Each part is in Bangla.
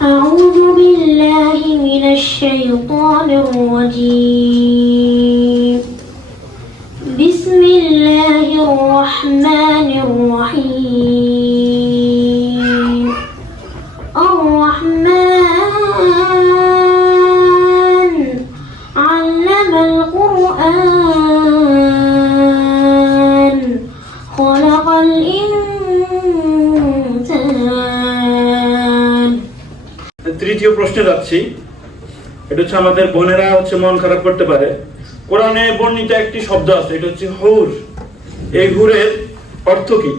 أعوذ بالله من الشيطان الرجيم بسم الله الرحمن الرحيم الرحمن علم القرآن خلق الإنسان। তৃতীয় প্রশ্নে যাচ্ছি। এটা হচ্ছে আমাদের বোনেরা মন খারাপ করতে পারে। কোরআনে বর্ণিত একটি শব্দ আছে, এটা হচ্ছে হুর। এই হুরের অর্থ কি?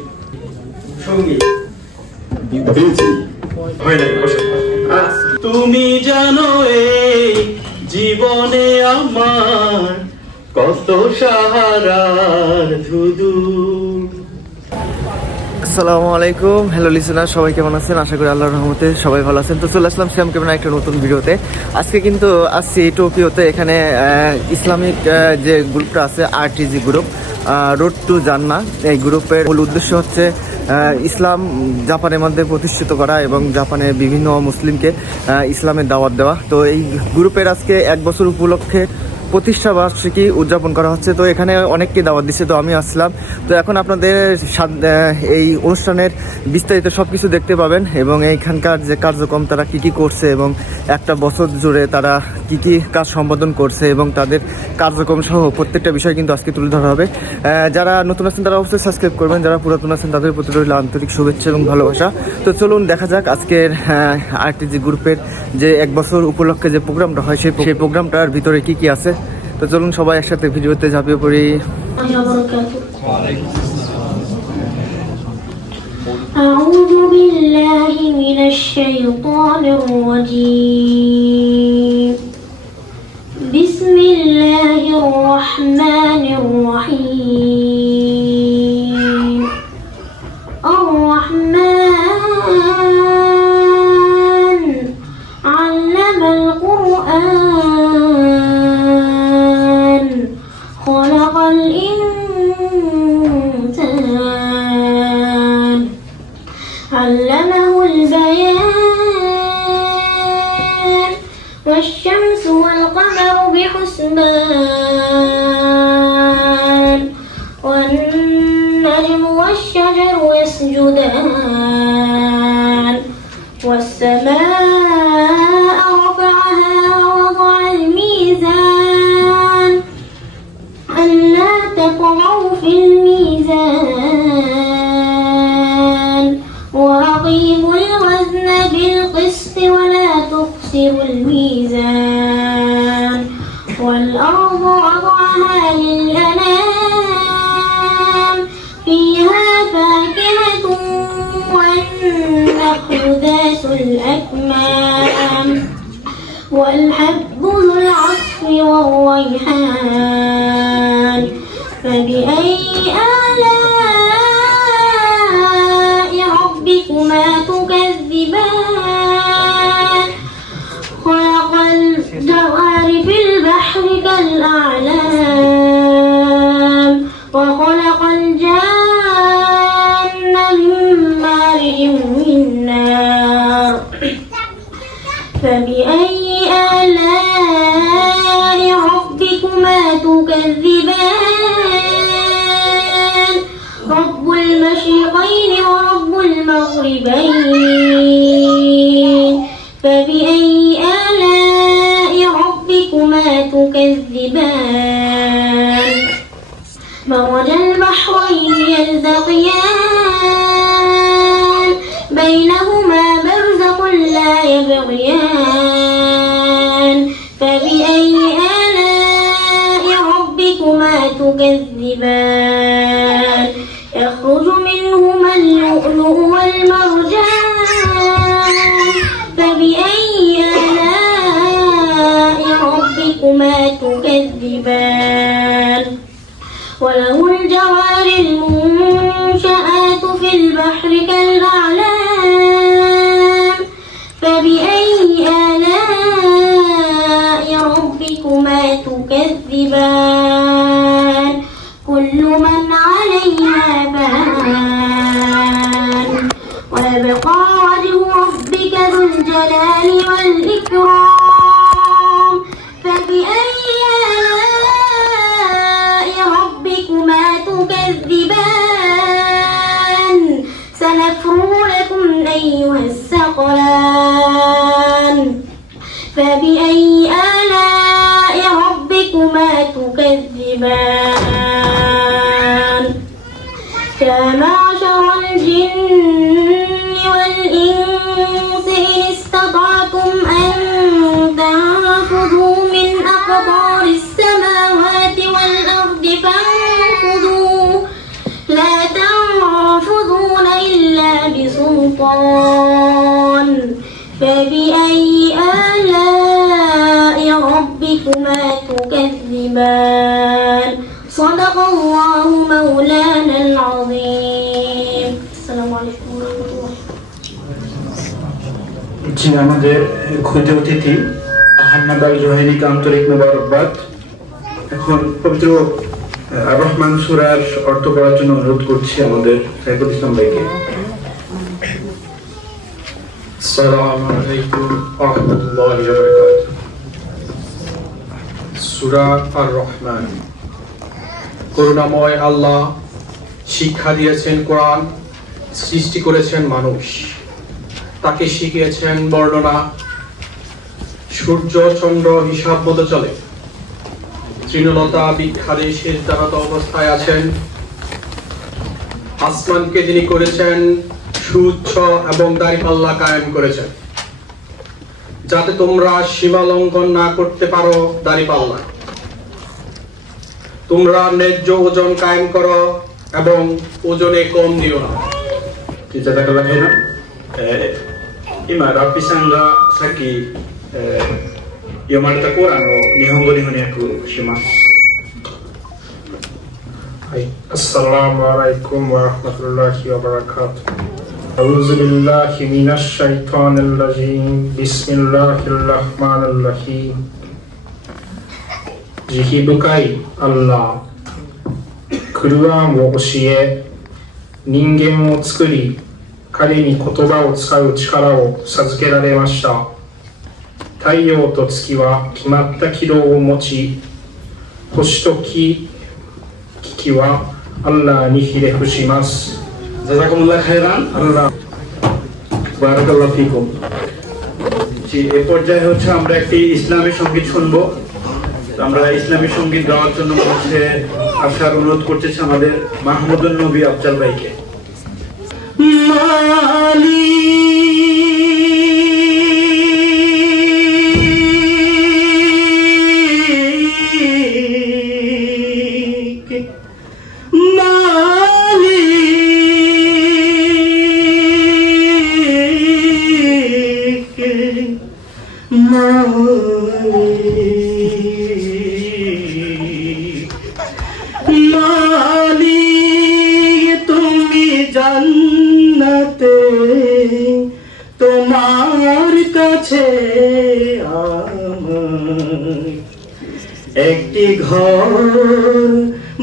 সঙ্গী হয় না। তুমি জানো এই জীবনে আমার কত সাহারার ধুধু। আসসালামু আলাইকুম, হ্যালো লিসেনার, সবাই কেমন আছেন? আশা করি আল্লাহর রহমতে সবাই ভালো আছেন। তো চলে আসলাম শ্যাম ক্যামেরা একটা নতুন ভিডিওতে। আজকে কিন্তু আসছি টোকিওতে। এখানে ইসলামিক যে গ্রুপটা আছে, আরটিজি গ্রুপ, রোড টু জান্নাহ, এই গ্রুপের মূল উদ্দেশ্য হচ্ছে ইসলাম জাপানের মধ্যে প্রতিষ্ঠিত করা এবং জাপানে বিভিন্ন মুসলিমকে ইসলামের দাওয়াত দেওয়া। তো এই গ্রুপের আজকে 1 বছর উপলক্ষে প্রতিষ্ঠা বার্ষিকী উদযাপন করা হচ্ছে। তো এখানে অনেককে দাওয়াত দিচ্ছে, তো আমি আসলাম। তো এখন আপনাদের এই অনুষ্ঠানের বিস্তারিত সব কিছু দেখতে পাবেন এবং এইখানকার যে কার্যক্রম তারা কি করছে এবং একটা বছর জুড়ে তারা কি কাজ সম্পাদন করছে এবং তাদের কার্যক্রম সহ প্রত্যেকটা বিষয় কিন্তু আজকে তুলে ধরা হবে। যারা নতুন আছেন তারা অবশ্যই সাবস্ক্রাইব করবেন, যারা পুরাতন আছেন তাদের প্রতি রইল আন্তরিক শুভেচ্ছা এবং ভালোবাসা। তো চলুন দেখা যাক আজকের আরটিজি গ্রুপের যে 1 বছর উপলক্ষে যে প্রোগ্রামটা হয় সেই প্রোগ্রামটার ভিতরে কি আছে। তো চলুন সবাই একসাথে ভিডিওতে ঝাঁপিয়ে পড়ি। أعوذ بالله من الشيطان الرجيم بسم الله الرحمن الرحيم الرحمن علم القرآن خلق الإنسان علمه البيان والشمس والقمر بحسبان والنجم والشجر يسجدان والسماء رفعها ووضع الميزان ألا تطغوا في الميزان وأقيموا الوزن بالقسط ولا تخسروا الميزان والأرض وضعها للأنام فيها فاكهة والنخل ذات الأكمام والحب ذو العصف والريحان فبأي آلاء ربكما تكذبان خلق الجوار في البحر كالأعلام وخلق الجان من مارج من نار فبأي آلاء ربكما تكذبان رب المشرقين ورب المغربين فبأي آلاء ربكما تكذبان مرج البحرين يلتقيان بينهما برزخ لا يبغيان فبأي آلاء ربكما تكذبان يخرج منهما اللؤلؤ والمرجان فبأي آلاء ربكما تكذبان وله الجوار المنشآت في البحر كالأعلام فبأي آلاء ربكما تكذبان كل من عليها فان ويبقى وجه ربك ذو الجلال الجلال والإكرام فبأي آلاء ربكما تكذبان سنفرغ لكم أيها الثقلان فبأي آلاء ربكما تكذبان يا معشر الجن والإنس إن استطعتم أن تنفذوا من أقطار السماوات والأرض فانفذوا لا تنفذون إلا بسلطان فبأي آلاء ربكما تكذبان صدق الله مولانا العظيم السلام عليكم ورحمة الله জি আমাদের ক্ষুদ্র অতিথি আহমদ আল জোহাইনিকে আন্তরিক মোবারকবাদ। এখন পবিত্র আর রহমান সূরার অর্থ পড়ার জন্য অনুরোধ করছি আমাদের সাইফুল ইসলাম ভাইকে। আসসালামু আলাইকুম ওয়া রাহমাতুল্লাহি ওয়া বারাকাতুহু। সূরা আর রহমান। করুণাময় আল্লাহ শিক্ষা দিয়েছেন কোরআন, সৃষ্টি করেছেন মানুষ, তাকে শিখিয়েছেন বর্ণনা। সূর্য চন্দ্র হিসাব মতো চলে, তৃণলতা বিখ্যাতে সিদ্ধারত অবস্থায় আছেন। আসমানকে যিনি করেছেন সুউচ্চ এবং দাঁড়িপাল্লা কায়েম করেছেন, যাতে তোমরা সীমা লঙ্ঘন না করতে পারো। দাঁড়িপাল্লা তোমরা ন্যায্য ওজন কায়েম করো এবং ওজনে কম দিও না। জাযাকাল্লাহু খাইরান। Ima rapisanga saki yomareta Quran o nihongo ni honiaku shimasu. Assalamu alaikum wa rahmatullahi wa barakatuh. A'udhu billahi minash shaitanir rajim. Bismillahir rahmanir rahim. Jihi bukai Allah. Quranを教え、人間を作り、彼に言葉を使う力を授けられました。太陽と月は決まった軌道を持ち、星と木はアッラーにひれ伏します。জাযাকুমুল্লাহ খাইরান। আল্লাহ বারাকাল্লাহু ফিকুম। জি এই পর্যায়ে হচ্ছে আমরা একটি ইসলামী সঙ্গীত শুনবো। আমরা ইসলামী সঙ্গীত গাওয়ার জন্য হচ্ছে আসার অনুরোধ করতেছি আমাদের মাহমুদুন নবী আফজাল ভাইকে। জান্নাতে তোমার কাছে আমার একটি ঘর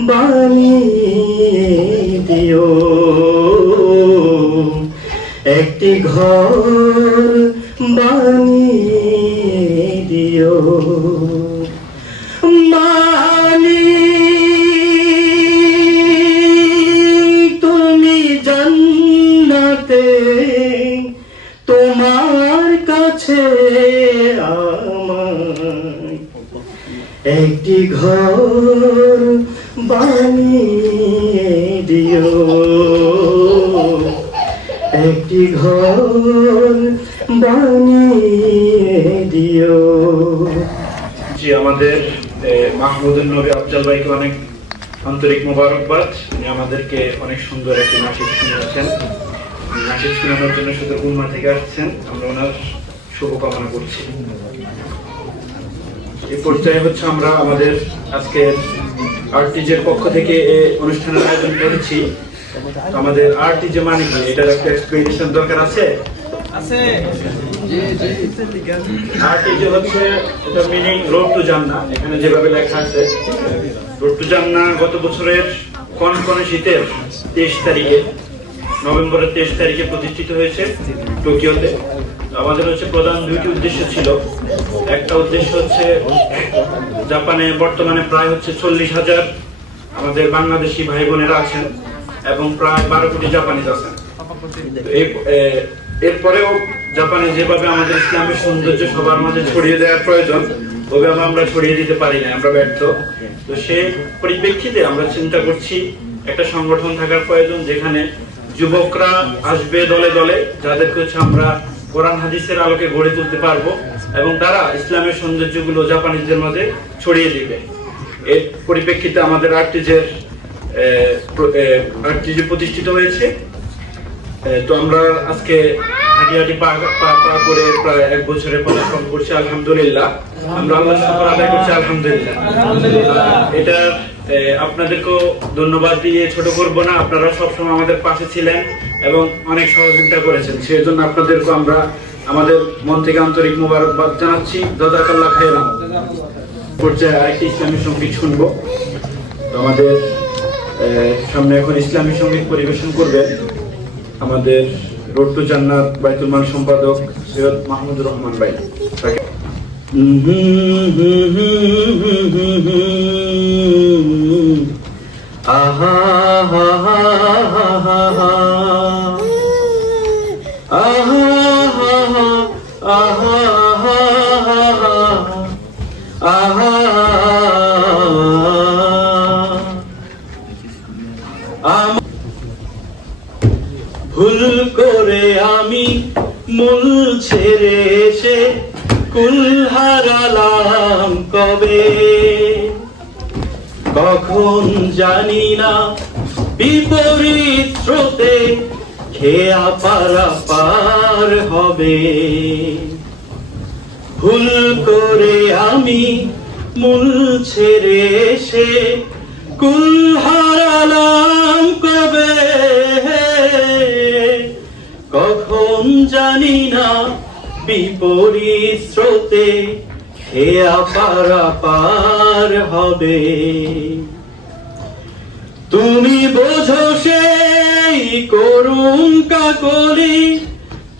বানিয়ে দিও, একটি ঘর বানিয়ে দিও। তোমার কাছে আমার একটি ঘর বানিয়ে দিও, একটি ঘর বানিয়ে দিও। জি আমাদের মাহমুদুন নবী আফজাল ভাইকে অনেক আন্তরিক মোবারকবাদ। উনি আমাদেরকে অনেক সুন্দর একটি নাটক শুনিয়েছেন। নাটক শোনানোর জন্য শুধু উম্মা থেকে আসছেন, আমরা ওনার শুভকামনা করছি। এই পর্যায়ে হচ্ছে আমরা আমাদের আজকে আরটিজের পক্ষ থেকে এই অনুষ্ঠানের আয়োজন করেছি। আমাদের আরটিজে মানে কি, এটার একটা এক্সপ্লেনেশন দরকার আছে। আরটিজে হচ্ছে এটা মিনিং রোড টু জান্নাহ। এখানে যেভাবে লেখা আছে রোড টু জান্নাহ গত বছরের কনকনে শীতের 23 তারিখে, নভেম্বরের 23 তারিখে প্রতিষ্ঠিত হয়েছে টোকিওতে। আমাদের হচ্ছে প্রধান দুইটি উদ্দেশ্য ছিল। একটা উদ্দেশ্য হচ্ছে জাপানে বর্তমানে প্রায় হচ্ছে 40,000 আমাদের বাংলাদেশি ভাই বোনেরা আছেন এবং প্রায় 12 কোটি জাপানিজ আছেন। এরপরেও জাপানে যেভাবে আমাদের ইসলামের সৌন্দর্য সবার মাঝে ছড়িয়ে দেওয়ার প্রয়োজন, ওইভাবে আমরা ছড়িয়ে দিতে পারি না, আমরা ব্যর্থ। তো সেই পরিপ্রেক্ষিতে আমরা চিন্তা করছি একটা সংগঠন থাকার প্রয়োজন, যেখানে যুবকরা আসবে দলে দলে, যাদেরকে হচ্ছে আমরা কোরআন হাদিসের আলোকে গড়ে তুলতে পারবো এবং তারা ইসলামের সৌন্দর্যগুলো জাপানিজদের মাঝে ছড়িয়ে দিবে। এর পরিপ্রেক্ষিতে আমাদের আরটিজি প্রতিষ্ঠিত হয়েছে। তো আমরা আজকে হাঁটি হাঁটি পা করে প্রায় 1 বছরের পদার্পণ করছি, আলহামদুলিল্লাহ। আমরা আল্লাহর শুকর আদায় করছি, আলহামদুলিল্লাহ। এটা আপনাদেরকেও ধন্যবাদ দিয়ে ছোট করব না, আপনারা সবসময় আমাদের পাশে ছিলেন এবং অনেক সহযোগিতা করেছেন, সেই জন্য আপনাদেরকে আমরা আমাদের মন থেকে আন্তরিক মোবারকবাদ জানাচ্ছি। জাযাকাল্লাহ খাইরান। পর্যায়ে আরেকটি ইসলামী সঙ্গীত শুনবো। তো আমাদের সামনে এখন ইসলামী সঙ্গীত পরিবেশন করবেন আমাদের রোড টু জান্নাত বাইতুল মাল সম্পাদক সৈয়দ মাহমুদুর রহমান ভাই। আহা হা হা হা হা আহা হা হা আহা হা হা আহা ভুল করে আমি মূল ছেড়ে এসে কুল হারালাম কবে, কখন জানি না বিপরীত স্রোতে খেয়া পারা পার হবে। ভুল করে আমি মূল ছেড়ে এসে কুল হারালাম কবে, কখন জানি না বিপরীত স্রোতে খেয়া পারা পার হবে। তুমি বোঝো সেই করুণ কাকলি,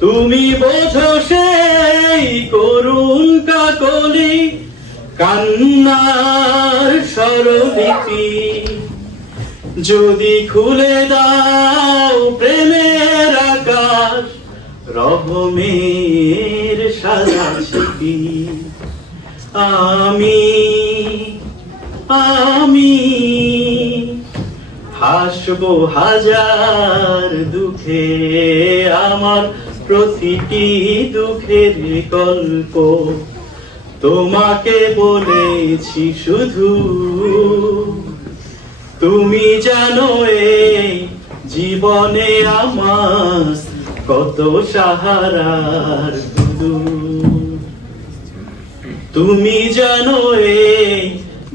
তুমি বোঝো সেই করুণ কাকলি, কান্নার স্বরলিপি যদি খুলে দাও প্রেমের আকাশ, রহমের সাদা ছিপি। আমি আমি হাসবো হাজার দুঃখে, আমার প্রতিটি দুঃখের গল্প তোমাকে বলেছি শুধু। তুমি জানো এই জীবনে আমার কত সাহারার শুধু। তুমি জানো এই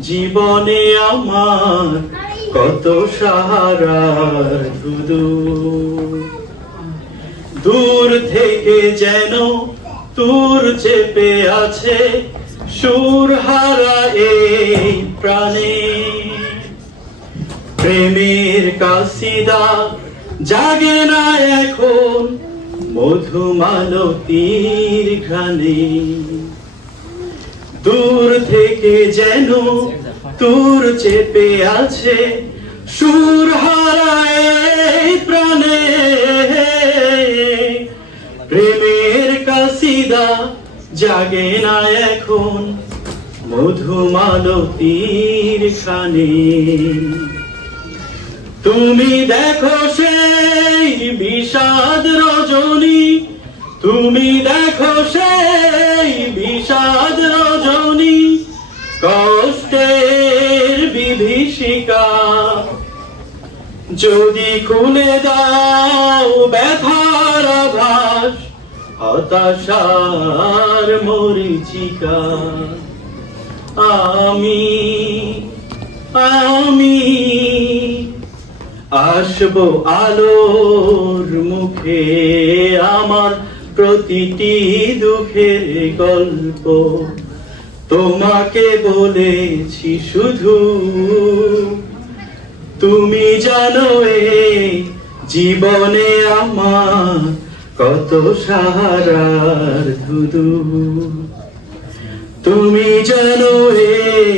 জীবনে আমার কত সাহারার শুধু। দূর থেকে যেন তোর চেপে আছে সুর হারা এই প্রাণে, প্রেমের কাসিদা জাগে না এখন মধুমালতীর ঘ্রাণে। দূর থেকে যেন তোর চেপে আছে সুর হারা এই প্রাণে, প্রেমের কাসিদা জাগে না এখন মধুমালতীর খানে। তুমি দেখো সেই বিষাদ রজনী, তুমি দেখো সেই বিষাদ রজনী, কষ্টের বিভীষিকা যদি খুলে দাও ব্যথার আভাস, হতাশার মরীচিকা। আমি আমি আসবো আলোর মুখে, আমার প্রতিটি দুঃখের গল্প তোমাকে বলেছি শুধু। তুমি জানো এই জীবনে আমার কত সাহারার ধুধু। তুমি জানো এই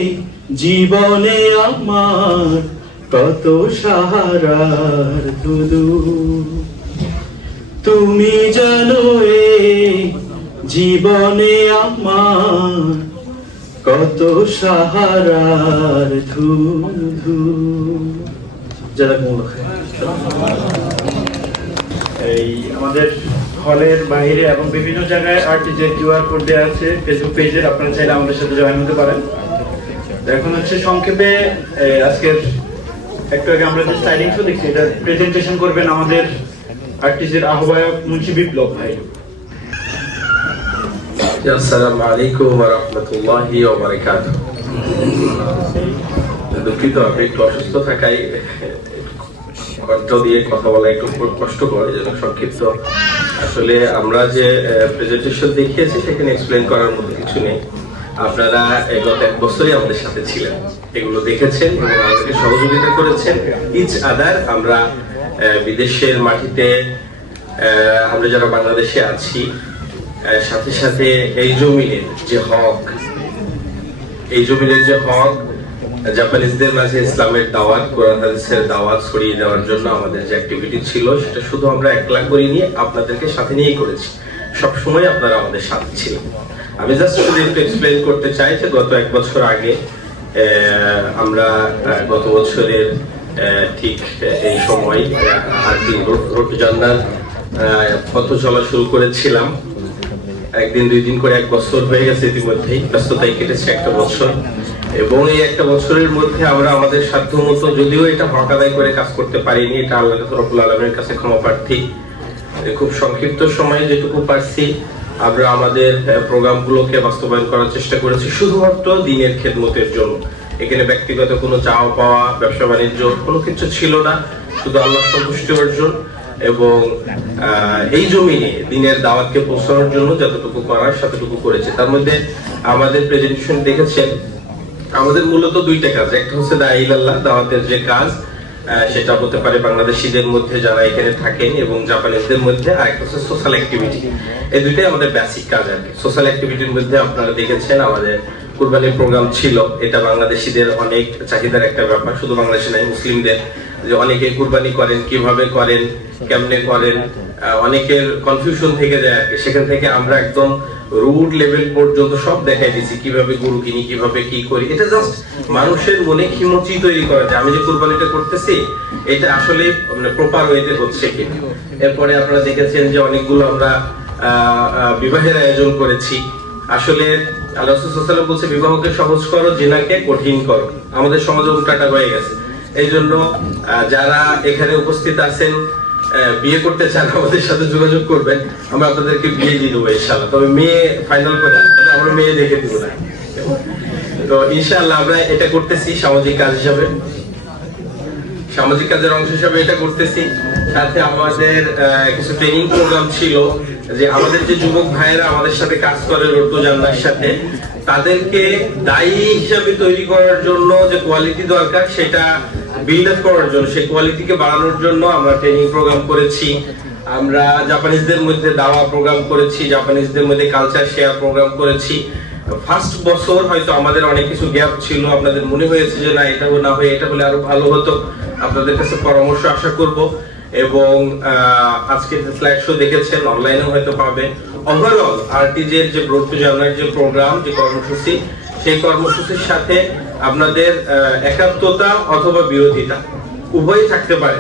জীবনে আমার কত সাহারার ধুধু। তুমি জানো এই জীবনে আমার কত সাহারার ধুধু। জাযাকুমুল্লাহ খাইর। এই আমাদের হলের বাইরে এবং বিভিন্ন জায়গায় আর্টিজের কিউআর কোড দেওয়া আছে ফেসবুক পেজে, আপনারা চাইলে আমাদের সাথে জয়েন হতে পারেন। এখন হচ্ছে সংক্ষেপে আজকের একটু আগে আমরা যে স্লাইডিং শো দেখছি এটা প্রেজেন্টেশন করবেন আমাদের আর্টিজের আহ্বায়ক মুন্সি বিপ্লব ভাই। আসসালামু আলাইকুম ওয়া রাহমাতুল্লাহি ওয়া বারাকাতুহু। দুঃখিত, আপনি একটু অসুস্থ থাকায় কণ্ঠ দিয়ে কথা বলা একটু কষ্টকর, যেন সংক্ষিপ্ত। আসলে আমরা যে প্রেজেন্টেশন দেখিয়েছি সেখানে এক্সপ্লেন করার মতো কিছু নেই। আপনারা গত 1 বছরই আমাদের সাথে ছিলেন, এগুলো দেখেছেন এবং আমাদেরকে সহযোগিতা করেছেন ইচ আদার। আমরা বিদেশের মাটিতে আমরা যারা বাংলাদেশে আছি, সাথে সাথে এই জমিনের যে হক, এই জমিনের যে হক, জাপানিজদের মাঝে ইসলামের দাওয়াত, কোরআন হাদিসের দাওয়াত ছড়িয়ে দেওয়ার জন্য আমাদের যে অ্যাক্টিভিটি ছিল, সেটা শুধু আমরা একলা করিনি, আপনাদেরকে সাথে নিয়েই করেছি। সবসময় আপনারা আমাদের সাথে ছিলেন। আমি জাস্ট শুধু একটু এক্সপ্লেন করতে চাই যে গত 1 বছর আগে আমরা গত বছরের ঠিক এই সময় আর কি রোড টু জান্নাত পথ চলা শুরু করেছিলাম। 1 দিন 2 দিন করে 1 বছর হয়ে গেছে, ইতিমধ্যেই ব্যস্ততায় কেটেছে 1 বছর। এবং এই 1 বছরের মধ্যে আমরা আমাদের সাধ্যমতো, যদিও এটা হক আদায় করে কাজ করতে পারিনি, এটা আল্লাহ রাব্বুল আলামিনের কাছে ক্ষমা প্রার্থী, খুব সংক্ষিপ্ত সময়ে যেটুকু পারছি আমরা আমাদের প্রোগ্রামগুলোকে বাস্তবায়ন করার চেষ্টা করেছি শুধুমাত্র দ্বীনের খেদমতের জন্য। এখানে ব্যক্তিগত কোনো চাওয়া পাওয়া, ব্যবসা বাণিজ্য কোনো কিছু ছিল না, শুধু আল্লাহর সন্তুষ্টি অর্জন এবং এই জমিনে দ্বীনের দাওয়াতকে পৌঁছানোর জন্য যতটুকু করার ততটুকু করেছে। তার মধ্যে আমাদের প্রেজেন্টেশন দেখেছেন, আমাদের মূলত 2টা কাজ। একটা হচ্ছে দাঈ ইলাল্লাহ, দাওয়াতের যে কাজ, সেটা হতে পারে বাংলাদেশিদের মধ্যে যারা এখানে থাকেন এবং জাপানিজদের মধ্যে, আর একটা হচ্ছে সোশ্যাল অ্যাক্টিভিটি। এই দুইটাই আমাদের বেসিক কাজ আর কি। সোশ্যাল অ্যাক্টিভিটির মধ্যে আপনারা দেখেছেন আমাদের কুরবানির প্রোগ্রাম ছিল। এটা বাংলাদেশিদের অনেক চাহিদার একটা ব্যাপার, শুধু বাংলাদেশি নয়, মুসলিমদের, যে অনেকে কুরবানি করেন, কিভাবে করেন, কেমনে করেন, অনেকের কনফিউশন থেকে যায় আর কি। সেখান থেকে আমরা একদম রুট লেভেল পর্যন্ত সব দেখাই দিচ্ছি, কিভাবে গরু কিনি, কিভাবে কি করি। এটা জাস্ট মানুষের মনে খিমচি তৈরি করা যায়, আমি যে কুরবানিটা করতেছি এটা আসলে মানে প্রপার ওয়েতে হচ্ছে কি। এরপরে আপনারা দেখেছেন যে অনেকগুলো আমরা বিবাহের আয়োজন করেছি। আসলে আল্লাহ রাসূল সাল্লাল্লাহু আলাইহি ওয়াসাল্লাম বলছে, বিবাহকে সহজ করো, জিনাকে কঠিন করো। আমাদের সমাজে উল্টাটা হয়ে গেছে। এই জন্য যারা এখানে উপস্থিত আছেন, বিয়ে করতে চান, আমাদের সাথে যোগাযোগ করবেন, আমরা আপনাদেরকে বিয়ে দিয়ে দেবো ইনশাআল্লাহ। তবে মেয়ে ফাইনাল করে আমরা মেয়ে দেখে দিব না। তো ইনশাআল্লাহ আমরা এটা করতেছি সামাজিক কাজ হিসাবে, সামাজিক কাজের অংশ হিসাবে এটা করতেছি। সাথে আমাদের কিছু ট্রেনিং প্রোগ্রাম ছিল, যে আমাদের যে যুবক ভাইয়েরা আমাদের সাথে কাজ করে রোড টু জান্নাতের সাথে, তাদেরকে দায়ী হিসাবে তৈরি করার জন্য যে কোয়ালিটি দরকার সেটা বিল্ড আপ করার জন্য, সেই কোয়ালিটিকে বাড়ানোর জন্য আমরা ট্রেনিং প্রোগ্রাম করেছি। আমরা জাপানিজদের মধ্যে দাওয়া প্রোগ্রাম করেছি, জাপানিজদের মধ্যে কালচার শেয়ার প্রোগ্রাম করেছি। ফার্স্ট বছর হয়তো আমাদের অনেক কিছু গ্যাপ ছিল, আপনাদের মনে হয়েছে যে না এটা না হয়ে এটা হলে আরো ভালো হতো। আপনাদের কাছে পরামর্শ আশা করব। এবং আজকে স্লাইড শো দেখেছেন, অনলাইনেও হয়তো পাবেন। ওভারঅল আরটিজের যে রোড টু জান্নাত যে প্রোগ্রাম, যে কর্মসূচি, সেই কর্মসূচির সাথে আপনাদের একাত্মতা অথবা বিরোধিতা উভয় থাকতে পারে।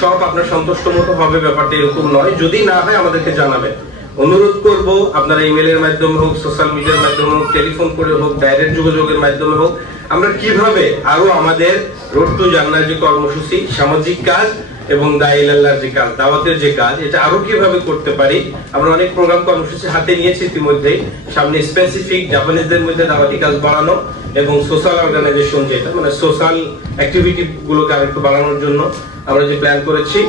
সব আপনার সন্তুষ্ট মতো হবে ব্যাপারটা এরকম নয়। যদি না হয় আমাদেরকে জানাবেন। অনুরোধ করব, আপনারা ইমেলের মাধ্যমে হোক, সোশ্যাল মিডিয়ার মাধ্যমে হোক, টেলিফোন করে হোক, ডাইরেক্ট যোগাযোগের মাধ্যমে হোক, আমরা কিভাবে আরো আমাদের রোড টু জান্নাত যে কর্মসূচি, সামাজিক কাজ এবং দাঈ ইলাল্লাহর যে কাজ, দাওয়াতের যে কাজ, এটা আরো কিভাবে করতে পারি। আমরা অনেক প্রোগ্রাম কর্মসূচি হাতে নিয়েছি ইতিমধ্যেই। সামনে স্পেসিফিক জাপানিজদের মধ্যে দাওয়াতি কাজ বাড়ানো এবং সোশ্যাল অর্গানাইজেশন, যেটা মানে সোশ্যাল অ্যাক্টিভিটি গুলোকে আরেকটু বাড়ানোর জন্য আমরা যে প্ল্যান করেছি,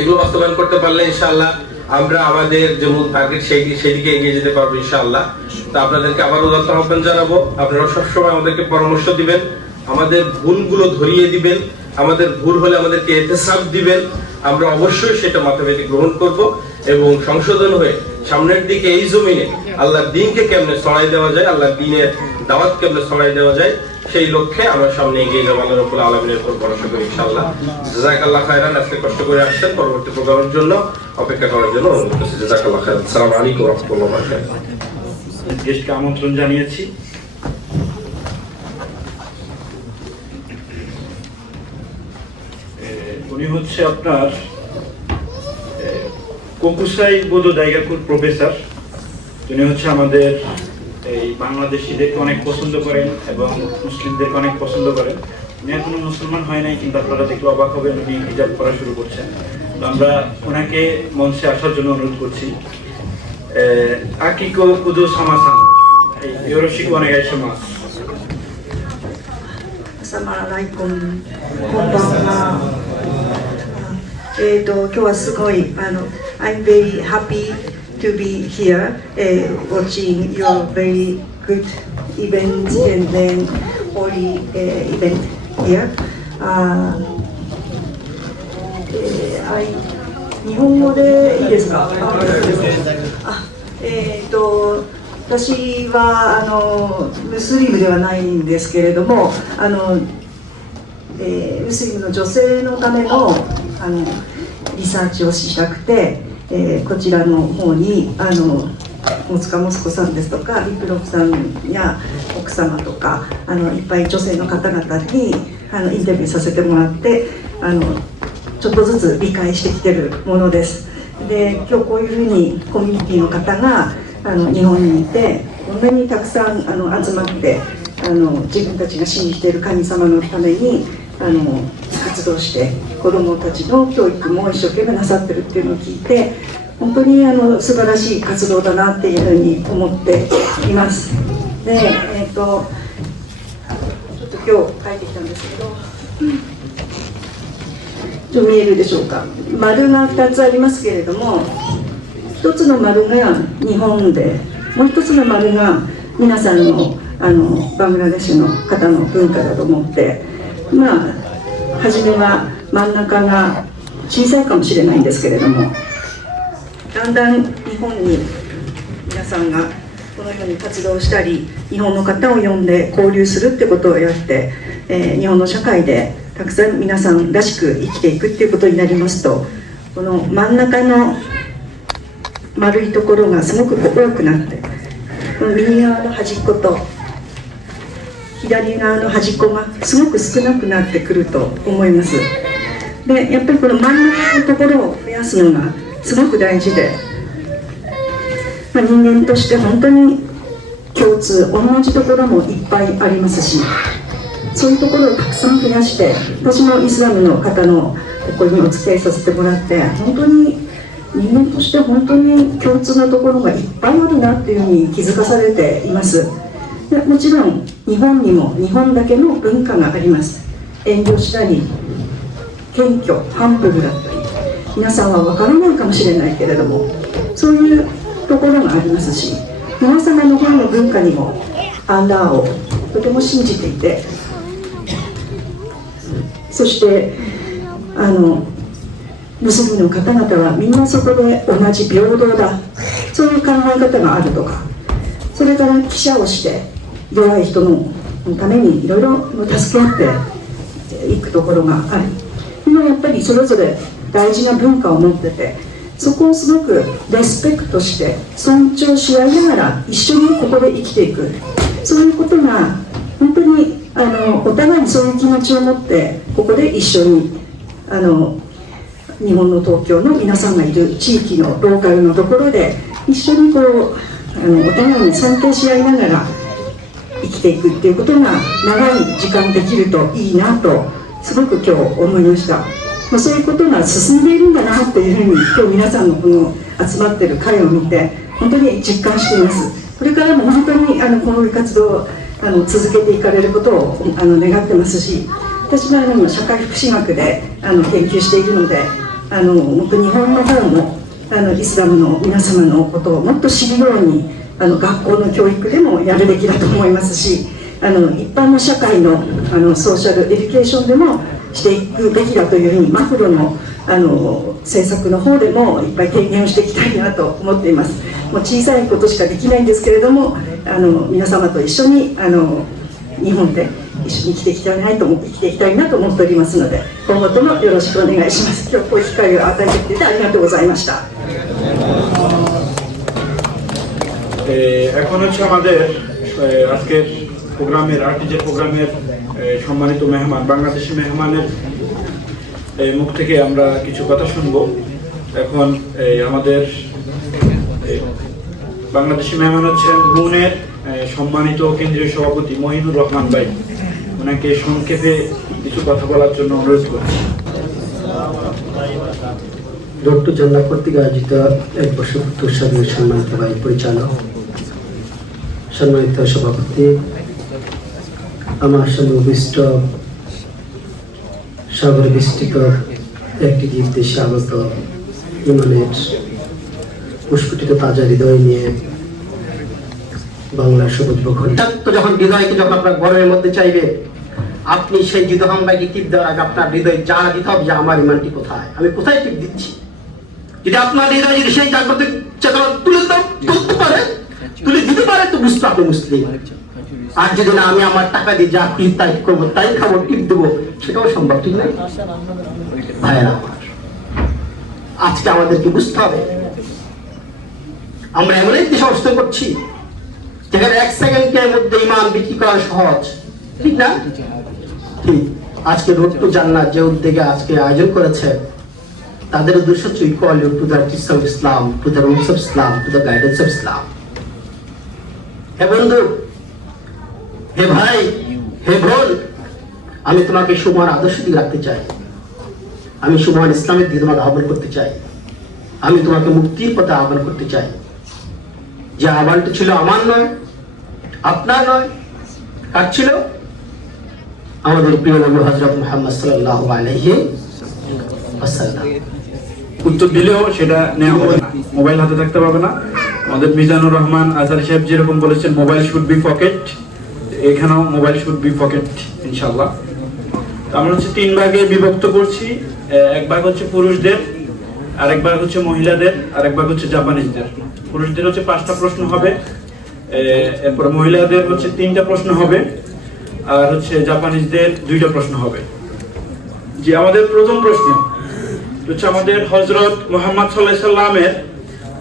এগুলো বাস্তবায়ন করতে পারলে ইনশাআল্লাহ আমরা আমাদের যে মূল টার্গেট সেদিকে এগিয়ে যেতে পারবো ইনশাআল্লাহ। তো আপনাদেরকে আবারও আহ্বান জানাবো, আপনারা সবসময় আমাদেরকে পরামর্শ দিবেন, আমাদের ভুলগুলো ধরিয়ে দিবেন, আমাদের ভুল হলে আমাদেরকে ইহতিসাব দিবেন। আমরা অবশ্যই সেটা মাথায় রেখে গ্রহণ করব এবং সংশোধন হয়ে সামনের দিকে এই জমিনে আল্লাহর দ্বীনকে কেমনে ছড়াই দেওয়া যায়, আল্লাহর দ্বীনের দাওয়াত কেমনে ছড়াই দেওয়া যায়, সেই লক্ষ্যে আমরা সামনে এগিয়ে যাবো আল্লাহ রাব্বুল আলামিনের উপর ভরসা করি ইনশাআল্লাহ। জাযাকাল্লাহ খায়রান। আজকে কষ্ট করে আসছেন, পরবর্তী প্রোগ্রামের জন্য অপেক্ষা করার জন্য অনুরোধ করছি। জাযাকাল্লাহ খায়রান। আসসালামু আলাইকুম ওয়া রাহমাতুল্লাহি ওয়া বারাকাতুহু। গেস্টকে আমন্ত্রণ জানিয়েছি। উনি হচ্ছে আপনার কোকুসাই বোধ দাইগাকুর প্রফেসর। উনি হচ্ছে আমাদের এই বাংলাদেশিদেরকে অনেক পছন্দ করেন এবং মুসলিমদেরকে অনেক পছন্দ করেন। উনি এখনো মুসলমান হয় নাই, কিন্তু আপনারা দেখলে অবাক হবেন উনি হিজাব করা শুরু করছেন। তো আমরা ওনাকে মঞ্চে আসার জন্য অনুরোধ করছি। Akiko Kudu সামাসান ইয়োরোশিকো ওনেগাইশিমাস। Assalamualaikum. こんばんは。今日はすごいI'm very happy to be here watching your very good event and then holy event here. 日本語でいいですか？私はムスリムではないんですけれども、ムスリムの女性のためのリサーチをしたくて、こちらの方に大塚モスコさんですとかリプロフさんや奥様とかいっぱい女性の方々にインタビューさせてもらってちょっとずつ理解してきてるものです。で今日こういうふうにコミュニティの方が日本にいてこんなにたくさん集まって自分たちが信じている神様のために活動して子どもたちの教育も一生懸命なさってるっていうのを聞いて本当に素晴らしい活動だなっていうふうに思っています。でちょっと今日書いてきたんですけど、ちょっと見えるでしょうか。丸が2つありますけれども、一つの丸が日本でもう一つの丸が皆さんのバングラデシュの方の文化だと思って、初めは真ん中が小さいかもしれないんですけれども、だんだん日本に皆さんがこのように活動したり日本の方を呼んで交流するってことをやって、日本の社会でたくさん皆さんらしく生きていくっていうことになりますと、この真ん中の丸いところがすごく多くなって、この右側の端っこと左側の端っこがすごく少なくなってくると思います。でやっぱりこの真ん中のところを増やすのがすごく大事で、人間として本当に共通同じところもいっぱいありますし、そういうところをたくさん増やして、私もイスラムの方のここにお付き合いさせてもらって、本当に人間として本当に共通なところがいっぱいあるなっていうふうに気づかされています。でもちろん日本にも日本だけの文化があります。遠慮したり謙虚ハンブルだったり、皆さんは分からないかもしれないけれども、そういうところがありますし、皆様の方の文化にもアンラーをとても信じていて、そしてムスリムの方々はみんなそこで同じ平等だ、そういう考え方があるとか、それから記者をして弱い人のためにいろいろ助け合っていくところがある。今やっぱりそれぞれ大事な文化を持ってて、そこをすごくレスペクトして尊重し合いながら一緒にここで生きていく、そういうことが本当にお互いにそういう気持ちを持ってここで一緒に日本の東京の皆さんがいる地域のローカルのところで一緒にお互いに尊敬し合いながら生きていくっていうことが長い時間できるといいなとすごく今日思いました。そういうことが進んでいるんだなっていうふうに今日皆さんのこの集まってる会を見て本当に実感しています。これからも本当にこの活動を続けていかれることを願ってますし、私は社会福祉学で研究しているので本当に日本の方もイスラムの皆様のことをもっと知るように学校の教育でもやるべきだと思いますし、一般の社会のソーシャルエデュケーションでもしていくべきだというふうにマクロの政策の方でもいっぱい提言をしていきたいなと思っています。もう小さいことしかできないんですけれども、皆様と一緒に日本で一緒に生きていきたいなと思っておりますので、今後ともよろしくお願いします。今日こういう機会を与えてくれてありがとうございました。 এখন হচ্ছে আমাদের আজকের প্রোগ্রামের আর্টিজের প্রোগ্রামের সম্মানিত মেহমান বাংলাদেশি মেহমানের মুখ থেকে আমরা কিছু কথা শুনবো। এখন আমাদের বাংলাদেশি মেহমান হচ্ছেন বুনের সম্মানিত কেন্দ্রীয় সভাপতি মহিনুর রহমান ভাই। ওনাকে সংক্ষেপে কিছু কথা বলার জন্য অনুরোধ করছি। ডক্টর জান্নাহ কর্তৃক আয়োজিত এক বছর উৎসবের সম্মানিত ভাই পরিচালক, সম্মানিত সভাপতি, আমার সামনে উপবিষ্ট সাগর বিস্তৃত একটি দ্বীপ দেশে আগত ইমানের পুষ্পটিত তাজা হৃদয় নিয়ে বাংলার সবুজ বখন যখন হৃদয়কে যখন আপনার গরমের মধ্যে চাইবে, আপনি সেই জিদহাম্বাইকে টিপ দেওয়ার আগে আপনার হৃদয় জানা দিতে হবে যে আমার ইমানটি কোথায়, আমি কোথায় টিপ দিচ্ছি। যদি আপনার হৃদয় যদি সেই জাগ্রত চেতনা তুলে দিতে পারে তো বুঝতে আপনি মুসলিম। আর যদি না আমি আমার টাকা দিয়ে যা খুশি তাই করবো, তাই খাবো, টিপ দেবো, সেটাও সম্ভব, ঠিক না ভাইয়েরা? আজকে আমাদেরকে বুঝতে হবে আমরা এমন একটি সংস্থা করছি যেখানে 1 সেকেন্ডের মধ্যে ইমান বিক্রি করা সহজ, ঠিক না? ঠিক। আজকে রোড টু জান্নাত যে উদ্যোগে আজকে আয়োজন করেছে, তাদের উদ্দেশ্য হচ্ছে equal to the teachers of Islam, to the rules of Islam, to the guidance of Islam. হে বন্ধু, হে ভাই, হে বোন, আমি তোমাকে সুমহান আদর্শ দিকে রাখতে চাই, আমি সুমহান ইসলামের দিকে তোমাকে আহ্বান করতে চাই, আমি তোমাকে মুক্তির পথে আহ্বান করতে চাই। যে আহ্বানটা ছিল আমার নয়, আপনার নয়, কার ছিল? আমাদের প্রিয় নবী হযরত মুহাম্মদ সাল্লাল্লাহু আলাইহি ওয়াসাল্লাম। উত্তর দিলেও সেটা নেওয়া হবে না, মোবাইল হাতে থাকতে পারবে না। আমাদের মিজানুর রহমান আজহারি সাহেব যেরকম বলেছেন মোবাইল শুড বি পকেট, এখানেও মোবাইল শুড বি পকেট ইনশাআল্লাহ। আমরা হচ্ছে 3 ভাগে বিভক্ত করছি। এক ভাগ হচ্ছে পুরুষদের, আরেক ভাগ হচ্ছে মহিলাদের, আরেক ভাগ হচ্ছে জাপানিজদের। পুরুষদের হচ্ছে 5টা প্রশ্ন হবে, এরপর মহিলাদের হচ্ছে 3টা প্রশ্ন হবে, আর হচ্ছে জাপানিজদের 2টা প্রশ্ন হবে। যে আমাদের প্রথম প্রশ্ন হচ্ছে আমাদের হযরত মুহাম্মদ সাল্লাল্লাহু আলাইহি সাল্লামের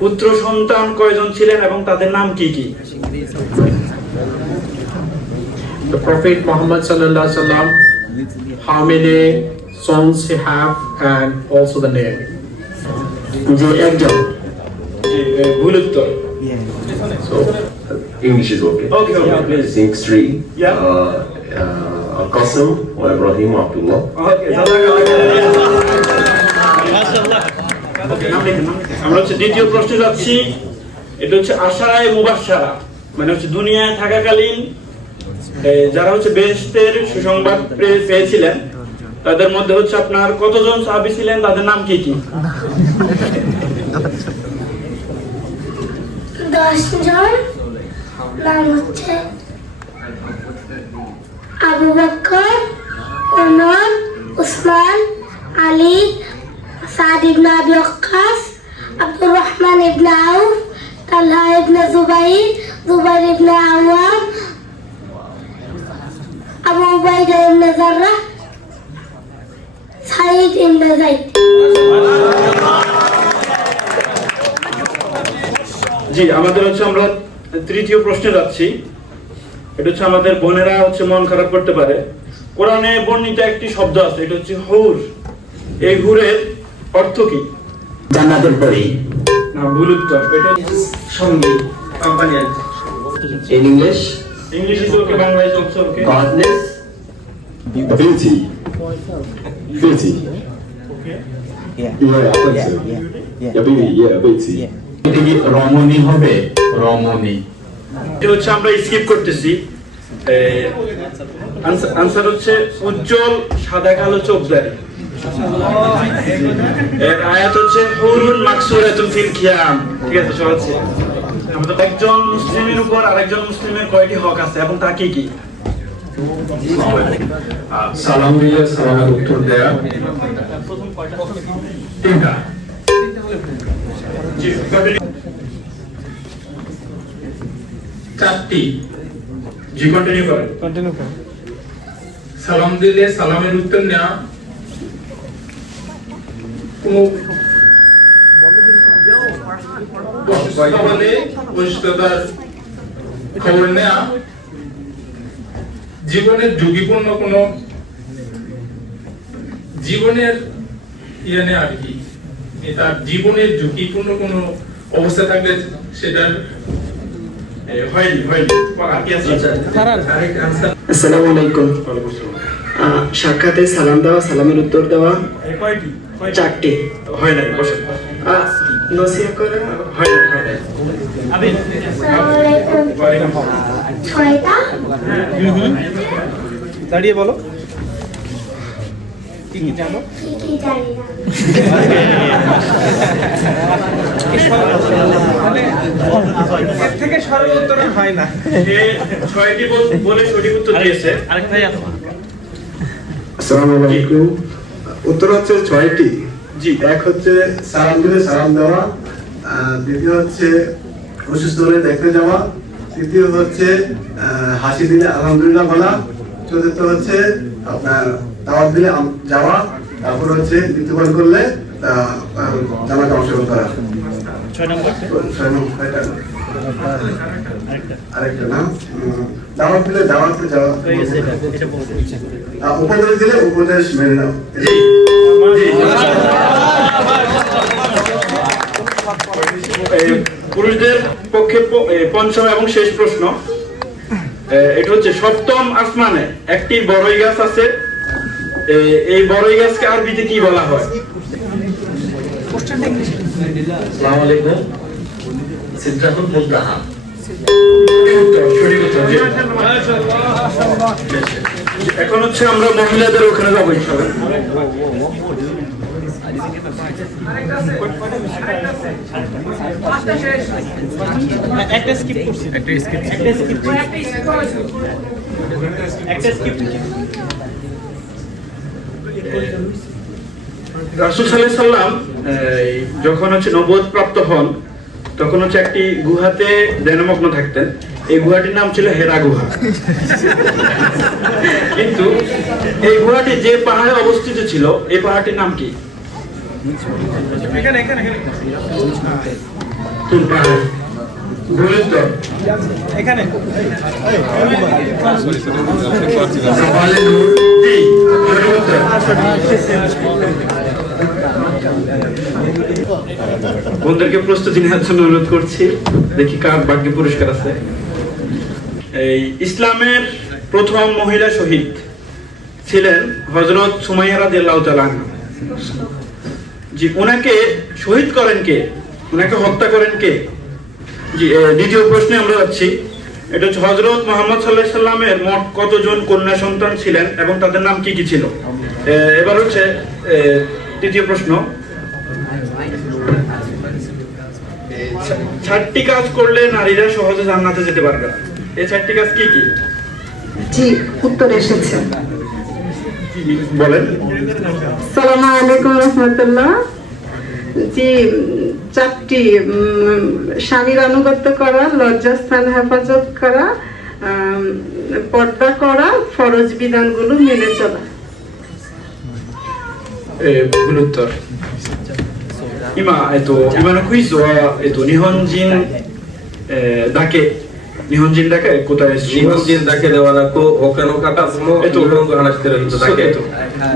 পুত্র সন্তান কয়জন ছিলেন এবং তাদের নাম কি কি? The Prophet Muhammad sallallahu alaihi wasallam, how many sons he have and also the name? যে একজন ভুল উত্তর। So, English is okay. Okay, please. Think 3. Yeah. Qasim or Ibrahim Abdullah. Okay, আমরা হচ্ছে দ্বিতীয় প্রশ্নে যাচ্ছি। এটা হচ্ছে আশারায়ে মুবাশশারা, মানে হচ্ছে দুনিয়ায় থাকাকালীন যারা হচ্ছে বেহেশতের সুসংবাদ পেয়েছিলেন, তাদের মধ্যে হচ্ছে আপনার কতজন সাহাবী ছিলেন, তাদের নাম কি কি? 10 জন। নাম হচ্ছে আবু বকর, ওমর, উসমান, আলী, সাদ ইবনে আবি ওয়াক্কাস, আব্দুর রহমান ইবনে আউফ, তালহা ইবনে জুবাইর, জুবাইর ইবনে আওয়াম, আবু উবাইদা ইবনে জাররাহ, সাঈদ ইবনে যায়েদ। জি, আমাদের হচ্ছে আমরা তৃতীয় প্রশ্নে যাচ্ছি। এটা হচ্ছে আমাদের বোনেরা হচ্ছে মন খারাপ করতে পারে। কোরআনে বর্ণিত একটি শব্দ আছে, এটা হচ্ছে হুর। এই হুরের অর্থ কি? জান্নাতের পরি। না, ভুল উত্তর। এটা সঙ্গী, companion. In English, English is okay, Bangla is also okay. godness, Ability. Ability. Okay. Yeah, I think so. Ability, yeah, ability. এটা কি রমণী হবে? রমণী। এটা হচ্ছে আমরা স্কিপ করতেছি। আনসার হচ্ছে উজ্জ্বল সাদা কালো চোখদারি। এর আয়াত হচ্ছে হুরুন মাকসুরাতুন ফিল খিয়াম। ঠিক আছে, সহজ। আমাদের একজন মুসলিমের উপর আরেকজন মুসলিমের কয়টি হক আছে এবং তা কি কি? সালাম দিলে সালামের উত্তর দেয়া তিনটা। জি continue। চারটি। জি কন্টিনিউ করেন। সালাম দিলে সালামের উত্তর নেওয়া, কোনো অসুস্থতা হলে অসুস্থতার খবর নেওয়া, জীবনের ঝুঁকিপূর্ণ কোনো জীবনের নেওয়া আর কি, তার জীবনের ঝুঁকিপূর্ণ কোনো অবস্থা থাকলে সেটার হয়নি আর কি আছে? আসসালামু আলাইকুম। সাক্ষাতে সালাম দেওয়া, সালামের উত্তর দেওয়া, কয়টি? চারটি। হয় নাই, বসেন। নসিহত করা, হয় নাই। আসসালামু আলাইকুম। ওয়ালাইকুম 6টা। দাঁড়িয়ে বলো কি জানি না। থেকে সরল উত্তর হয় না। সে 6টি বলে সঠিক উত্তর দিয়েছে। আরেকটাই আছে। আসসালামু আলাইকুম। উত্তর হচ্ছে 6টি। জি। এক হচ্ছে সালাম দিলে সালাম দেওয়া, দ্বিতীয় হচ্ছে অসুস্থ হলে দেখতে যাওয়া, তৃতীয় হচ্ছে হাসি দিলে আলহামদুলিল্লাহ বলা, চতুর্থ হচ্ছে আপনার দাওয়াত দিলে যাওয়া, তারপর হচ্ছে মৃত্যুবরণ করলে জামাতে অংশগ্রহণ করা। 6 নম্বর। আরেকটা না, দাওয়াত দিলে দাওয়াতে যাওয়া, উপদেশ দিলে উপদেশ মেনে নাও। পুরুষদের পক্ষে পঞ্চম এবং শেষ প্রশ্ন। এটা হচ্ছে সপ্তম আসমানে একটি বড়ই গাছ আছে, এই বড়ই গাছকে আরবিতে কি বলা হয়? আসসালামু আলাইকুম। সিদরাতুল মুনতাহা। সঠিক উত্তর, জি। এখন হচ্ছে আমরা মহিলাদের ওখানে যাবো ইনশাআল্লাহ। রাসূল সাল্লাল্লাহু আলাইহি সাল্লাম যখন হচ্ছে নবুয়ত প্রাপ্ত হন, তখন হচ্ছে একটি গুহাতে ধ্যানমগ্ন থাকতেন। এই গুহাটির নাম ছিল হেরা গুহা। কিন্তু এই গুহাটি যে পাহাড়ে অবস্থিত ছিল, এই পাহাড়টির নাম কি? কোন পাহাড়? ভুল উত্তর। জাবালে নূর। জি, সঠিক উত্তর। বন্ধুদেরকে প্রস্তুতি নেওয়ার জন্য অনুরোধ করছি, দেখি কার ভাগ্যে পুরস্কার আছে। এই ইসলামের প্রথম মহিলা শহীদ ছিলেন হযরত সুমাইয়া রাদিয়াল্লাহু তাআলা আনহা। জি, উনাকে শহীদ করেন কে? উনাকে হত্যা করেন কে? জি, দ্বিতীয় প্রশ্নে আমরা যাচ্ছি। এটা হচ্ছে হযরত মুহাম্মদ সাল্লাল্লাহু আলাইহি সাল্লামের মোট কতজন কন্যা সন্তান ছিলেন এবং তাদের নাম কি কি ছিল? এবার হচ্ছে তৃতীয় প্রশ্ন। 6টি কাজ করলে নারীরা সহজে জান্নাতে যেতে পারবে। এই 6টি কাজ কি কি? জি, উত্তর এসেছে। বলেন। সালামু আলাইকুম রহমতুল্লাহ। জি, 4টি: স্বামীর আনুগত্য করা, লজ্জাস্থান হেফাজত করা, পর্দা করা, ফরজ বিধানগুলো মেনে চলা। ভুল উত্তর।今のクイズは日本人だけ答えします。日本人だけではなく他の方も日本語を話している人だけ。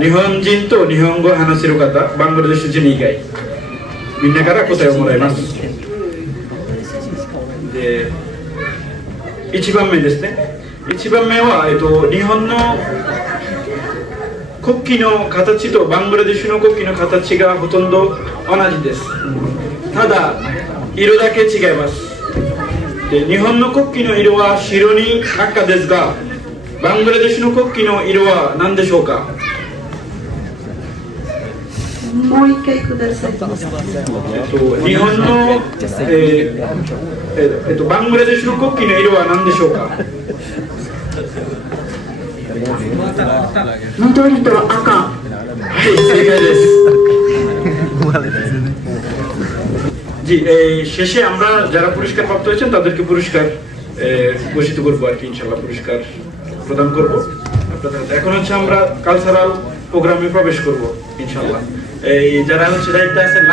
日本人と日本語を話せる方、バングラデシュ人以外みんなから答えをもらいます。で、1番目ですね。1番目は日本の国旗の形とバングラデシュの国旗の形がほとんど同じです。ただ色だけ違います。で、日本の国旗の色は白に赤ですが、バングラデシュの国旗の色は何でしょうか？もう一回ください。日本の、バングラデシュの国旗の色は何でしょうか？緑と赤。 জি, এই শেষে আমরা যারা পুরস্কার প্রাপ্ত হয়েছেন তাদেরকে পুরস্কার ঘোষিত করবো আর কি, ইনশাল্লাহ পুরস্কার প্রদান করব আপনাদের। এখন হচ্ছে আমরা কালচারাল প্রোগ্রামে প্রবেশ করব ইনশাল্লাহ। এই যারা হচ্ছে দায়িত্বে আছেন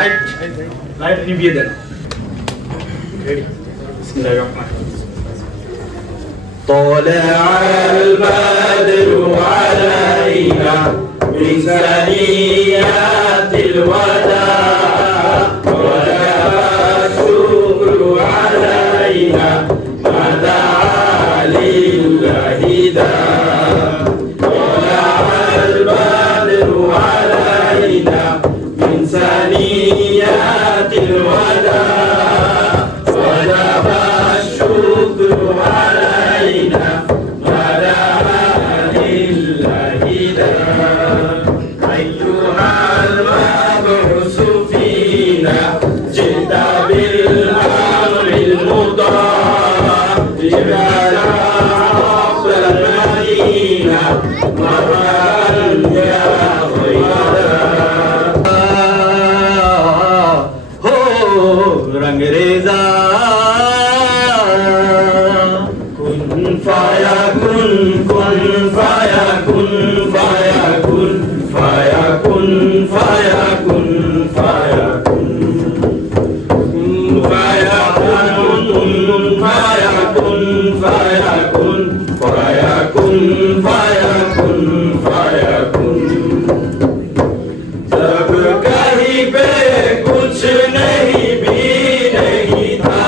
লাইট নিভিয়ে দেন। বিসমিল্লাহির রহমানির রহিম। طلع البدر علينا من ثنيات الوداع وجب الشكر علينا ما دعا لله داع. طلع البدر علينا من ثنيات الوداع وجب الشكر علينا ما دعا لله داع. أيها المبعوث فينا جئت بالأمر المطاع جبال رب المدينة مرحبا يا रंग रेजा कुन फाया कुन कुन फाया कुन फाया कुन फाया कुन फाया कुन फाया कुन फाया कुन फाया कुन फाया कुन फाया कुन फाया कुन फाया कुन. जब कहीं पे कुछ नहीं भी नहीं था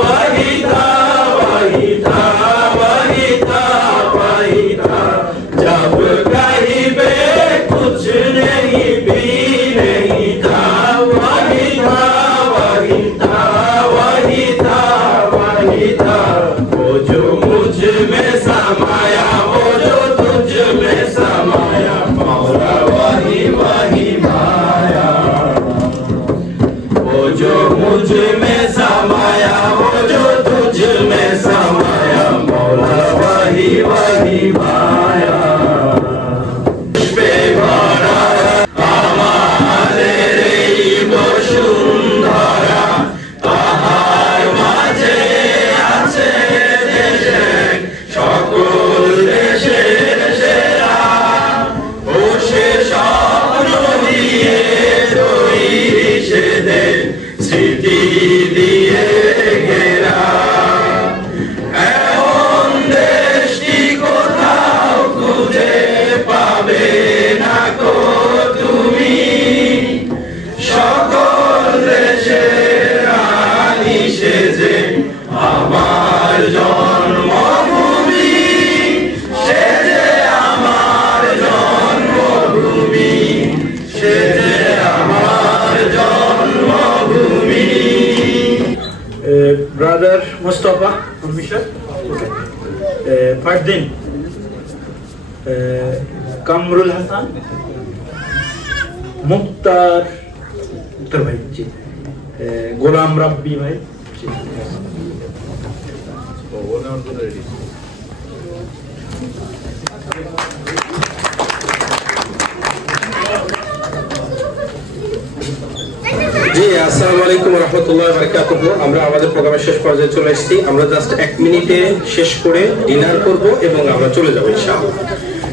वही था वही था वही था वही था. जब कहीं पे कुछ नहीं भी नहीं था वही था वही था वही था वही था. वो जो मुझ में समाया वो जो तुझ में समाया मौला वही वही माया. वो जो मुझ में समाया वो जो तुझ में समाया मौला वही वही माया. पे भरा আমাদের এই বসুন্ধরা তাহার মাঝে আছে দেশে সকল দেশের সেরা. ও সে স্বপ্ন দিয়ে তৈরি সেদের স্মৃতি দিয়ে ঘেরা. এমন দেশটি কোথাও খুঁজে পাবে না কো তুমি. সকল দেশের রানী সেজে আমার জন্মভূমি সেজে আমার জন্মভূমি সেজে আমার জন্মভূমি. ব্রাদার মুস্তাফা মিশর, ফারদিন, কামরুল হাসান, মুক্তার ভাই, জি, গোলাম রাব্বি ভাই, জি. জি, আসসালামু আলাইকুম ওয়া রাহমাতুল্লাহি ওয়া বারাকাতুহু. আমরা আমাদের প্রোগ্রামের শেষ পর্যায়ে চলে এসেছি. আমরা জাস্ট 1 মিনিটে শেষ করে ডিনার করব এবং আমরা চলে যাব ইনশাআল্লাহ.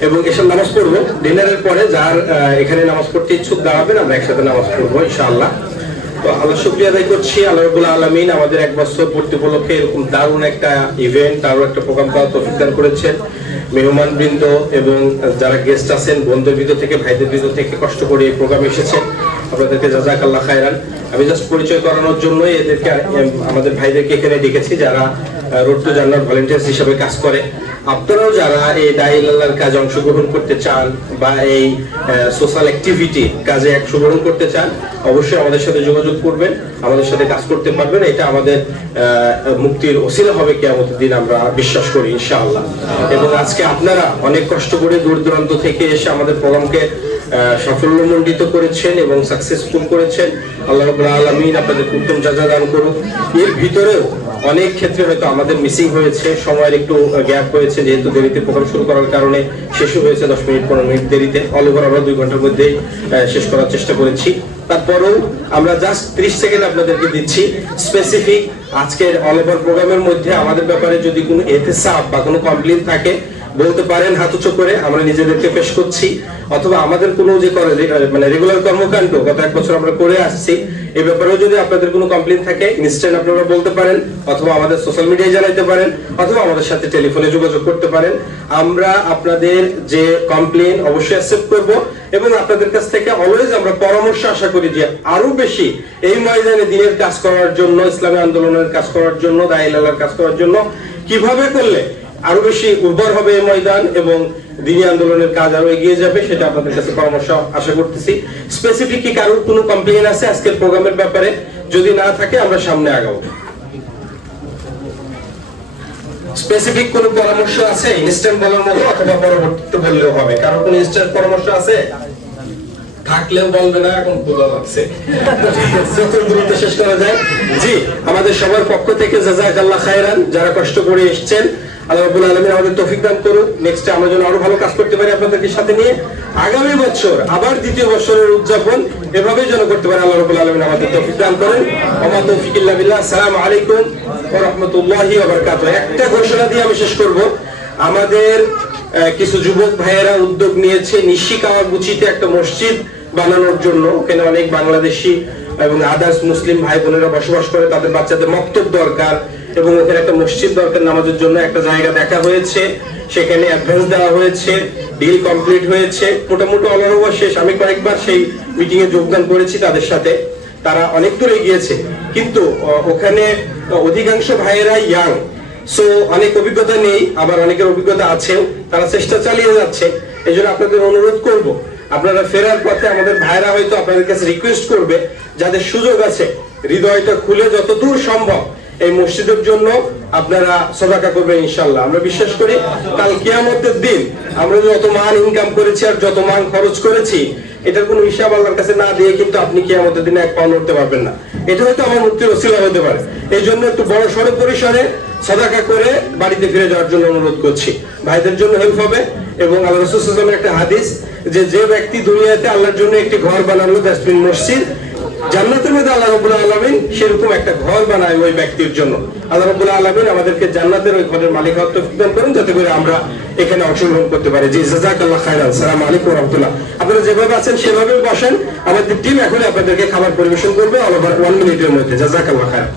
এবং এসব নামাজ পড়ব. ডিনারের পরে যার এখানে নামাজ পড়তে ইচ্ছুক দাঁড়াবেন, আমরা একসাথে নামাজ পড়বো ইনশাআল্লাহ. তো আল্লাহ শুকরিয়া আদায় করছি, আল্লাহ রাব্বুল আলামিন আমাদের 1 বছর পূর্তি উপলক্ষে এরকম দারুণ একটা ইভেন্ট, দারুণ একটা প্রোগ্রাম করার তৌফিক দান করেছেন. মেহমানবৃন্দ এবং যারা গেস্ট আছেন, বন্ধুবৃন্দ থেকে ভাইদের বৃন্দ থেকে কষ্ট করে এই প্রোগ্রামে এসেছেন, আপনাদেরকে জাযাকাল্লাহ খায়রান. আমি জাস্ট পরিচয় করানোর জন্য এদেরকে, আমাদের ভাইদেরকে এখানে ডেকেছি যারা রোড টু জান্নাত ভলান্টিয়ার্স হিসেবে কাজ করে. আপনারাও যারা এই দায়ী আল্লাহর কাজে অংশগ্রহণ করতে চান বা এই সোশ্যাল অ্যাক্টিভিটি কাজে অংশগ্রহণ করতে চান, অবশ্যই আমাদের সাথে যোগাযোগ করবেন, আমাদের সাথে কাজ করতে পারবেন. এটা আমাদের মুক্তির ওসিলা হবে কিয়ামতের দিন, আমরা বিশ্বাস করি ইনশাআল্লাহ. এবং আজকে আপনারা অনেক কষ্ট করে দূর দূরান্ত থেকে এসে আমাদের প্রোগ্রামকে সাফল্যমণ্ডিত করেছেন এবং সাকসেসফুল করেছেন. আল্লাহ রাব্বুল আলামিন আপনাদের উত্তম জাযা দান করুন. এর ভিতরেও অনেক ক্ষেত্রে হয়তো আমাদের মিসিং হয়েছে, সময়ের একটু গ্যাপ হয়েছে, যেহেতু দেরিতে প্রোগ্রাম শুরু করার কারণে শেষও হয়েছে 10 মিনিট 15 মিনিট দেরিতে। অল ওভার আমরা 2 ঘন্টার মধ্যে শেষ করার চেষ্টা করেছি। তারপরেও আমরা জাস্ট 30 সেকেন্ড আপনাদেরকে দিচ্ছি স্পেসিফিক আজকের অল ওভার প্রোগ্রামের মধ্যে আমাদের ব্যাপারে যদি কোনো এহতেসাব বা কোনো কমপ্লেইন থাকে বলতে পারেন হাত উঁচু করে, আমরা নিজেদেরকে পেশ করছি। অথবা আমাদের কোনো যে মানে রেগুলার কর্মকাণ্ড গত 1 বছর আমরা করে আসছি, এই ব্যাপারেও যদি আপনাদের কোনো কমপ্লেইন থাকে ইনস্ট্যান্ট আপনারা বলতে পারেন, অথবা আমাদের সোশ্যাল মিডিয়ায় জানাইতে পারেন, অথবা আমাদের সাথে টেলিফোনে যোগাযোগ করতে পারেন। আমরা আপনাদের যে কমপ্লেইন অবশ্যই অ্যাকসেপ্ট করব এবং আপনাদের কাছ থেকে অলওয়েজ আমরা পরামর্শ আশা করি যে আরো বেশি এই ময়দানে দ্বীনের কাজ করার জন্য, ইসলামী আন্দোলনের কাজ করার জন্য, দায়ী আল্লাহর কাজ করার জন্য কিভাবে করলে আরো বেশি উর্বর হবে এই ময়দান এবং দ্বীনী আন্দোলনের কাজ আরো এগিয়ে যাবে, সেটা আপনাদের কাছে পরামর্শ আশা করতেছি। স্পেসিফিক কি কারোর কোনো কমপ্লেইন আছে আজকের প্রোগ্রামের ব্যাপারে? যদি না থাকে আমরা সামনে আগাবো। স্পেসিফিক কোনো পরামর্শ আছে ইনস্ট্যান্ট বলার মতো, অথবা পরবর্তীতে বললেও হবে? কারোর কোনো ইনস্ট্যান্ট পরামর্শ আছে? থাকলেও বলবে না, এখন বোঝা লাগছে। যত দ্রুত শেষ করা যায়। জি, আমাদের সবার পক্ষ থেকে জাযাকাল্লাহ খায়রান, যারা কষ্ট করে এসেছেন, আল্লাহ রাব্বুল আলামিন আমাদের তৌফিক দান করুন। নেক্সটে আমরা যেন আরো ভালো কাজ করতে পারি আপনাদেরকে সাথে নিয়ে। আগামী বছর আবার 2য় বছরের উদযাপন এভাবেই যেন করতে পারি, আল্লাহ রাব্বুল আলামিন আমাদের তৌফিক দান করেন। ওয়া তৌফিক ইল্লা বিল্লাহ। আসসালামু আলাইকুম ওয়া রাহমাতুল্লাহি ওয়া বারাকাতুহু। একটা ঘোষণা দিয়ে আমি শেষ করব। আমাদের কিছু যুবক ভাইয়েরা উদ্যোগ নিয়েছে নিশি কাওয়াগুচিতে একটা মসজিদ বানানোর জন্য। ওখানে অনেক বাংলাদেশি এবং আদার্স মুসলিম ভাই বোনেরা বসবাস করে, তাদের বাচ্চাদের মক্তব দরকার এবং ওখানে একটা মসজিদ দরকার নামাজের জন্য। একটা জায়গা দেখা হয়েছে, সেখানে অ্যাডভান্স দেওয়া হয়েছে, ডিল কমপ্লিট হয়েছে, মোটামুটি অলওভার শেষ। আমি কয়েকবার সেই মিটিং এ যোগদান করেছি তাদের সাথে, তারা অনেক দূরে গিয়েছে, কিন্তু ওখানে অধিকাংশ ভাইয়েরা ইয়াং, সো অনেক অভিজ্ঞতা নেই, আবার অনেকের অভিজ্ঞতা আছেও, তারা চেষ্টা চালিয়ে যাচ্ছে। এই জন্য আপনাদের অনুরোধ করব, আপনারা ফেরার পথে আমাদের ভাইরা হয়তো আপনাদের কাছে রিকোয়েস্ট করবে, যাদের সুযোগ আছে হৃদয়টা খুলে যতদূর সম্ভব এই মসজিদের জন্য আপনারা সাদাকা করবেন ইনশাআল্লাহ। আমরা বিশ্বাস করি কাল কিয়ামতের দিন আমরা যত মান ইনকাম করেছি আর যত মান খরচ করেছি, এটার কোনো হিসাব আল্লাহর কাছে না দিয়ে কিন্তু আপনি কিয়ামতের দিনে 1 পাউন্ড উঠতে পারবেন না। এটা হয়তো আমার মুক্তির ওসিলা হতে পারে। এই জন্য একটু বড় সড়ো পরিসরে সাদাকা করে বাড়িতে ফিরে যাওয়ার জন্য অনুরোধ করছি। ভাইদের জন্য হেল্প হবে। এবং আল্লাহ রাসূল সাল্লাল্লাহু আলাইহি ওয়াসাল্লামের একটা হাদিস, যে ব্যক্তি দুনিয়াতে আল্লাহর জন্য একটি ঘর বানালো, দ্যাটস মিন মসজিদ, জান্নাতের মধ্যে আল্লাহ রাব্বুল আলামিন সেরকম একটা ঘর বানায় ওই ব্যক্তির জন্য। আল্লাহ রাব্বুল আলামিন আমাদেরকে জান্নাতের ওই ঘরের মালিক হওয়ার তৌফিক দান করুন, যাতে করে আমরা এখানে অংশগ্রহণ করতে পারি। জি, জাযাকাল্লাহ খায়রান। আসসালামু আলাইকুম ওয়া রাহমাতুল্লাহ। আপনারা যেভাবে আছেন সেভাবে বসেন, আমাদের টিম এখন আপনাদেরকে খাবার পরিবেশন করবে অল ওভার 1 মিনিটের মধ্যে। জাযাকাল্লাহ খায়রান।